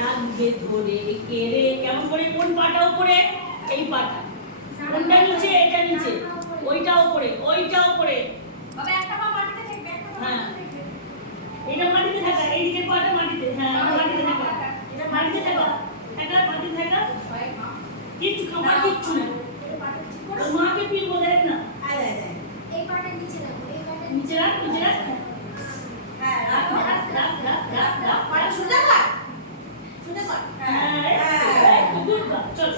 রাখবে ধরে কে রে। কেমন করে? কোন পাটা উপরে? এই পাটা। কোনটা নিচে? এটা নিচে। ওইটা উপরে, ওইটা উপরে। বাবা একটা পা মাটিতে থাকবে, একটা পা হ্যাঁ। মাটিতে থাকবে। এটা মাটিতে থাকা, এই দিকের পাটা মাটিতে। হ্যাঁ, মাটিতে থাকা। এটা মাটিতে থাকা। থাকা, মাটিতে থাকা। কিচ্ছু খাবার কিচ্ছু না। তোর মাকে পিলবো, দেখ না। এই পাটার নিচে রাখো, এই পাটার নিচে রাখ, নিচে রাখ। হ্যাঁ, রাখ, রাখো। রাখ, রাখ, রাখ, রাখ, রাখ। পাটা সোজা কর। সোজা কর। হ্যাঁ, good girl. চল।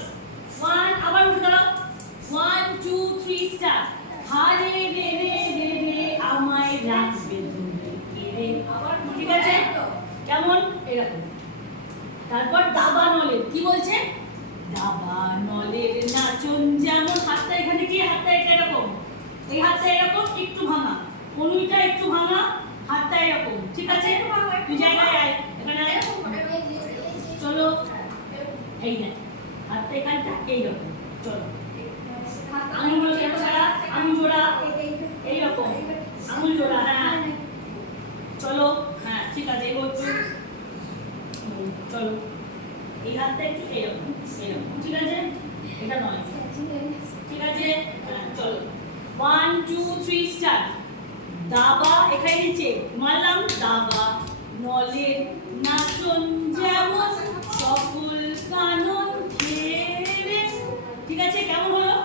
1 আবার উঠে দাঁড়াও। 1 2 3 স্টার্ট। হারে রে রে রে রে আমায় রাখবে ধরে কে রে। আবার ঠিক আছে? কেমন? এরকম। তারপর দাবা নলের কি বলছে? দাবা নলের নাচন যেমন। হাতটা এখানে কি? হাতটা এটা এরকম। এই হাতটা এরকম একটু ভাঙা, কনুইটা একটু ভাঙা, হাতটা এরকম। ঠিক আছে? তুই জায়গায় আয়, এখানে আয়। এরকম করে এই যে চলো। এই না, হাতটা এখানটা এইরকম। চলো, আঙুলগুলো কেটে ছাড়া, আঙুল জোড়া এইরকম, আঙুল জোড়া। হ্যাঁ, চলো। হ্যাঁ, ঠিক আছে, এগো একটু। চলো, এই হাতটা একটু এইরকম, এইরকম। ঠিক আছে? এটা নয়। ঠিক আছে? হ্যাঁ, চলো। 1 2 3 স্টার্ট। দাবা এখানে নিচে মারলাম, দাবা নলের নাচন যেমন সকল কানন ঘেরে। ঠিক আছে? কেমন হলো?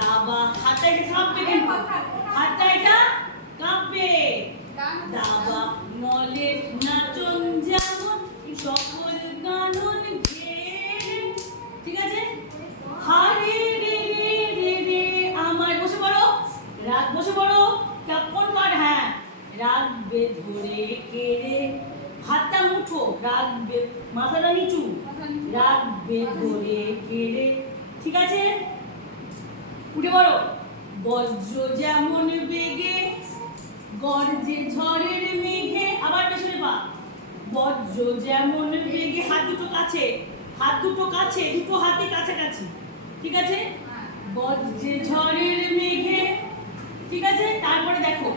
দাবা হাতটা এটা কাঁপবে, কিন্তু হাতটা এটা কাঁপবে। দাবা নলের নাচন যেমন সকল কানন ঘেরে। ঠিক আছে? হারে রে রে রে রে আমায়। বসে পড়ো, রাগ। বসে পড়ো। কোন পাট? হ্যাঁ, রাখবে ধরে কে রে। হাতটা মুঠো, রাখবে, মাথাটা নিচু, রাখবে ধরে কে রে। ঠিক আছে? উঠে পড়ো। বজ্র যেমন বেগে গর্জে ঝড়ের মেঘে। আবার পেছনে পা। বজ্র যেমন বেগে, হাত দুটো কাছে, হাত দুটো কাছে, দুটো হাতে কাছাকাছি। ঠিক আছে? বজ্রে ঝড়ের মেঘে। ঠিক আছে? তারপরে দেখো,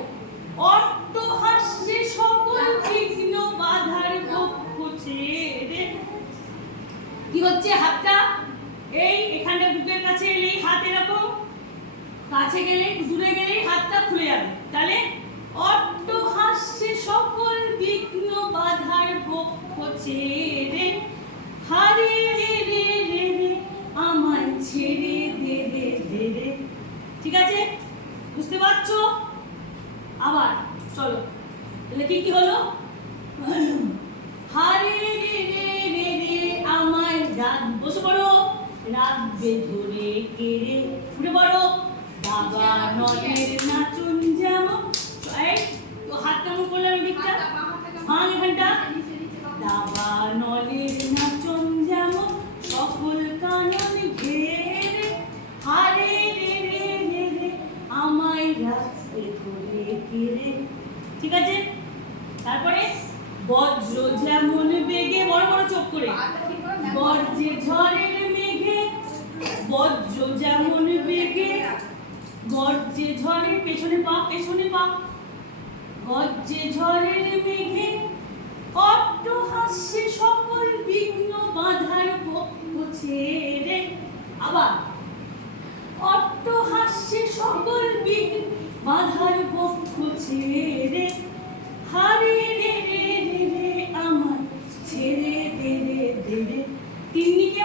অট্ট হাস্যে সকল বিঘ্ন বাধার পক্ষ ছেড়ে। কি হচ্ছে? হাতটা এই এখানটা বুকের কাছে এলেই হাত এরকম, কাছে গেলে, দূরে গেলেই হাতটা খুলে যাবে। তাহলে অট্ট হাস্যে সকল বিঘ্ন বাধার পক্ষ ছেড়ে হারে রে রে রে রে আমায় ছেড়ে দে রে দে রে। ঠিক আছে? বুঝতে পারছো? আবার চলো, তাহলে কি কি হলো? হারে রে রে রে রে আমায় রাগ। বসে পড়ো, রাখবে ধরে কে রে। উঠে পড়ো। দাবা নলের নাচন যেমন। এই তো হাত কেমন করলাম এই দিকটা, ভাঙ এখানটা। দাবা নলের নাচন যেমন সকল কানন ঘেরে হারে রে রে রে রে আমায় রাখবে ধরে কে রে। ঠিক আছে? তারপরে বজ্র যেমন বেগে, বড় বড় চোখ করে। গর্জে ঝড়ের মেঘে, বজ্র যেমন বেগে গর্জে ঝড়ের, পেছনে পা, পেছনে পা। গর্জে ঝড়ের মেঘে অট্ট হাস্যে সকল বিঘ্ন বাধার পক্ষ ছেড়ে। আবার অট্ট হাস্যে সকল বিঘ্ন বাধার পক্ষ ছেড়ে হারে রে রে রে রে আমার ছেড়ে দে রে দে রে। তিন্নিকে